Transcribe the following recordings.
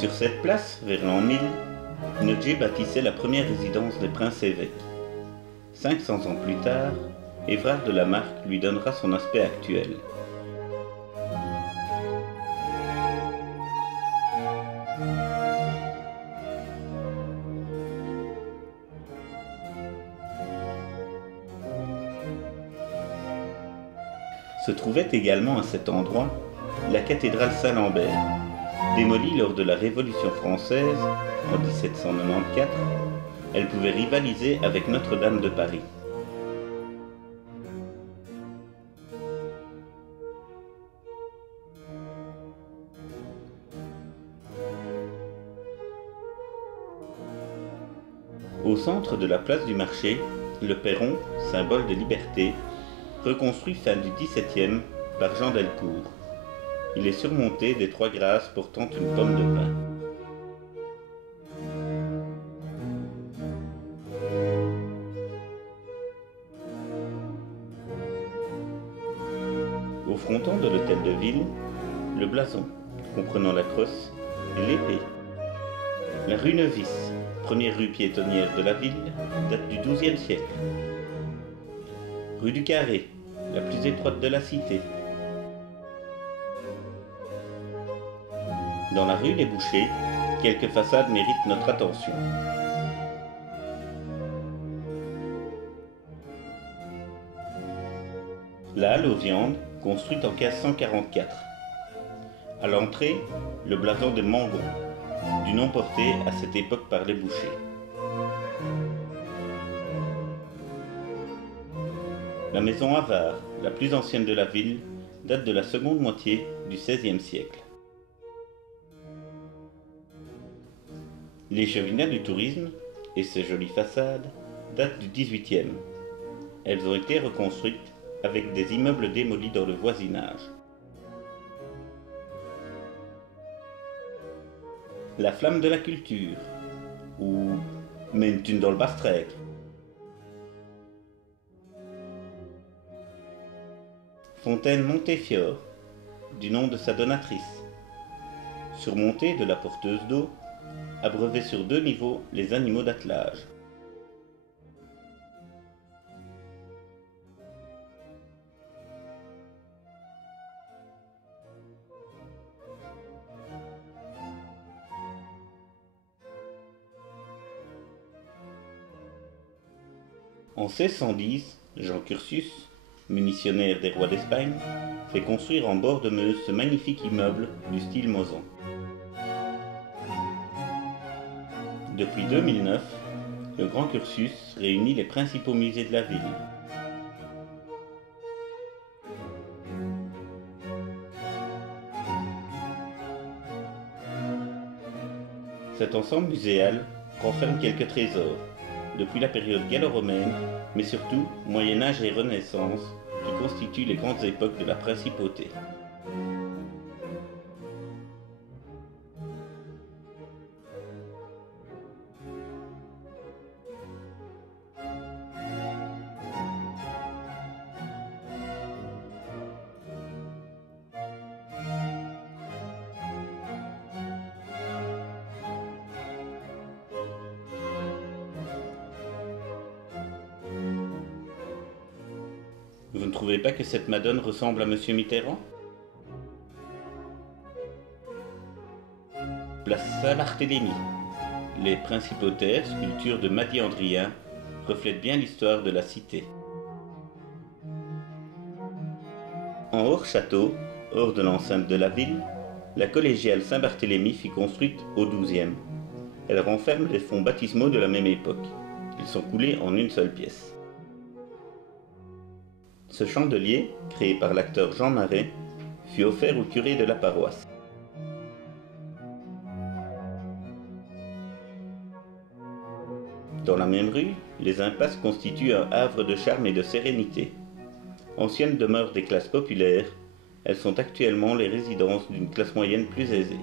Sur cette place, vers l'an 1000, Nodje bâtissait la première résidence des princes-évêques. 500 ans plus tard, Évrard de la Marck lui donnera son aspect actuel. Se trouvait également à cet endroit la cathédrale Saint-Lambert, démolie lors de la Révolution française en 1794. Elle pouvait rivaliser avec Notre-Dame de Paris. Au centre de la place du marché, le perron, symbole de liberté, reconstruit fin du XVIIe par Jean Delcourt. Il est surmonté des trois grâces portant une pomme de pin. Au fronton de l'hôtel de ville, le blason, comprenant la crosse et l'épée. La rue Nevis, première rue piétonnière de la ville, date du XIIe siècle. Rue du Carré, la plus étroite de la cité. Dans la rue Les Bouchers, quelques façades méritent notre attention. La halle aux viandes, construite en 1544. À l'entrée, le blason de Mangon, du nom porté à cette époque par les bouchers. La maison Havard, la plus ancienne de la ville, date de la seconde moitié du XVIe siècle. Les chevillas du tourisme et ses jolies façades datent du XVIIIe. Elles ont été reconstruites avec des immeubles démolis dans le voisinage. La flamme de la culture, ou Mentundolbastrek. Fontaine Montefiore, du nom de sa donatrice. Surmontée de la porteuse d'eau, abreuvée sur 2 niveaux les animaux d'attelage. En 1610, Jean Curtius, munitionnaire des rois d'Espagne, fait construire en bord de Meuse ce magnifique immeuble du style Mozan. Depuis 2009, le Grand Curtius réunit les principaux musées de la ville. Cet ensemble muséal renferme quelques trésors, depuis la période gallo-romaine, mais surtout Moyen-Âge et Renaissance, qui constituent les grandes époques de la principauté. Vous ne trouvez pas que cette Madone ressemble à Monsieur Mitterrand? Place Saint-Barthélemy. Les principautaires, sculptures de Madi Andrien, reflètent bien l'histoire de la cité. En hors-château, hors de l'enceinte de la ville, la collégiale Saint-Barthélemy fut construite au XIIe. Elle renferme les fonds baptismaux de la même époque. Ils sont coulés en une seule pièce. Ce chandelier, créé par l'acteur Jean Marais, fut offert au curé de la paroisse. Dans la même rue, les impasses constituent un havre de charme et de sérénité. Anciennes demeures des classes populaires, elles sont actuellement les résidences d'une classe moyenne plus aisée.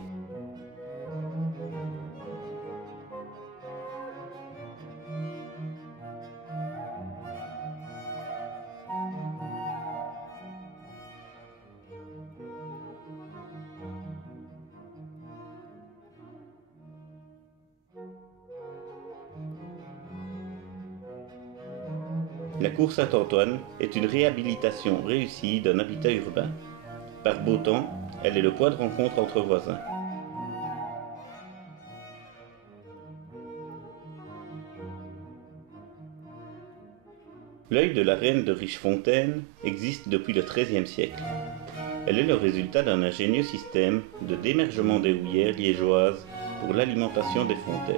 La cour Saint-Antoine est une réhabilitation réussie d'un habitat urbain. Par beau temps, elle est le point de rencontre entre voisins. L'œil de la reine de Richefontaine existe depuis le XIIIe siècle. Elle est le résultat d'un ingénieux système de démergement des houillères liégeoises pour l'alimentation des fontaines.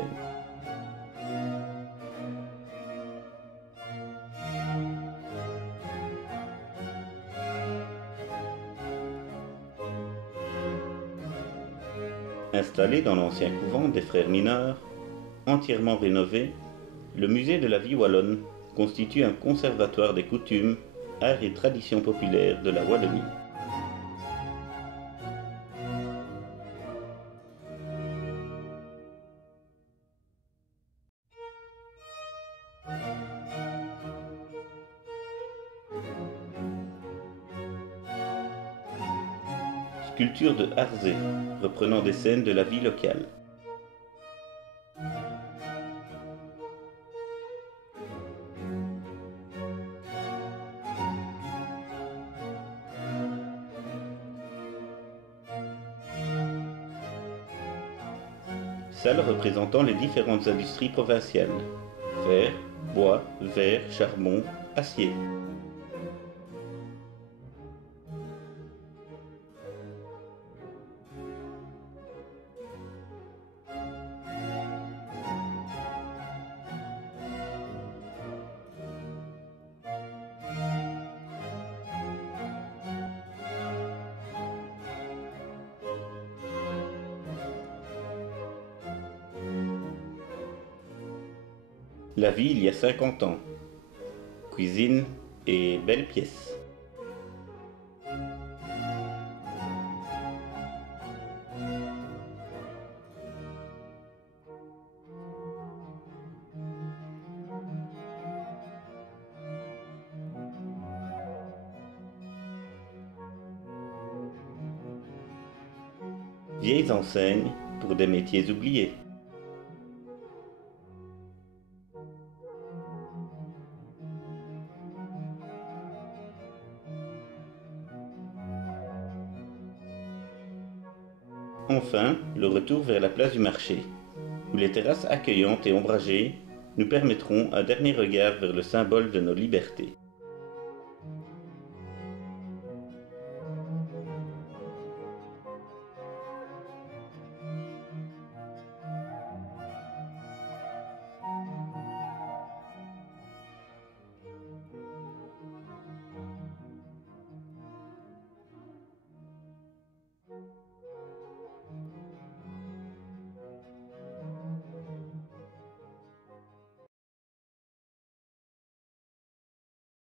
Installé dans l'ancien couvent des frères mineurs, entièrement rénové, le musée de la vie wallonne constitue un conservatoire des coutumes, arts et traditions populaires de la Wallonie. Sculpture de Harzé, reprenant des scènes de la vie locale. Salle représentant les différentes industries provinciales. Fer, bois, verre, charbon, acier. La vie il y a 50 ans. Cuisine et belles pièces. Vieilles enseignes pour des métiers oubliés. Enfin, le retour vers la place du marché, où les terrasses accueillantes et ombragées nous permettront un dernier regard vers le symbole de nos libertés.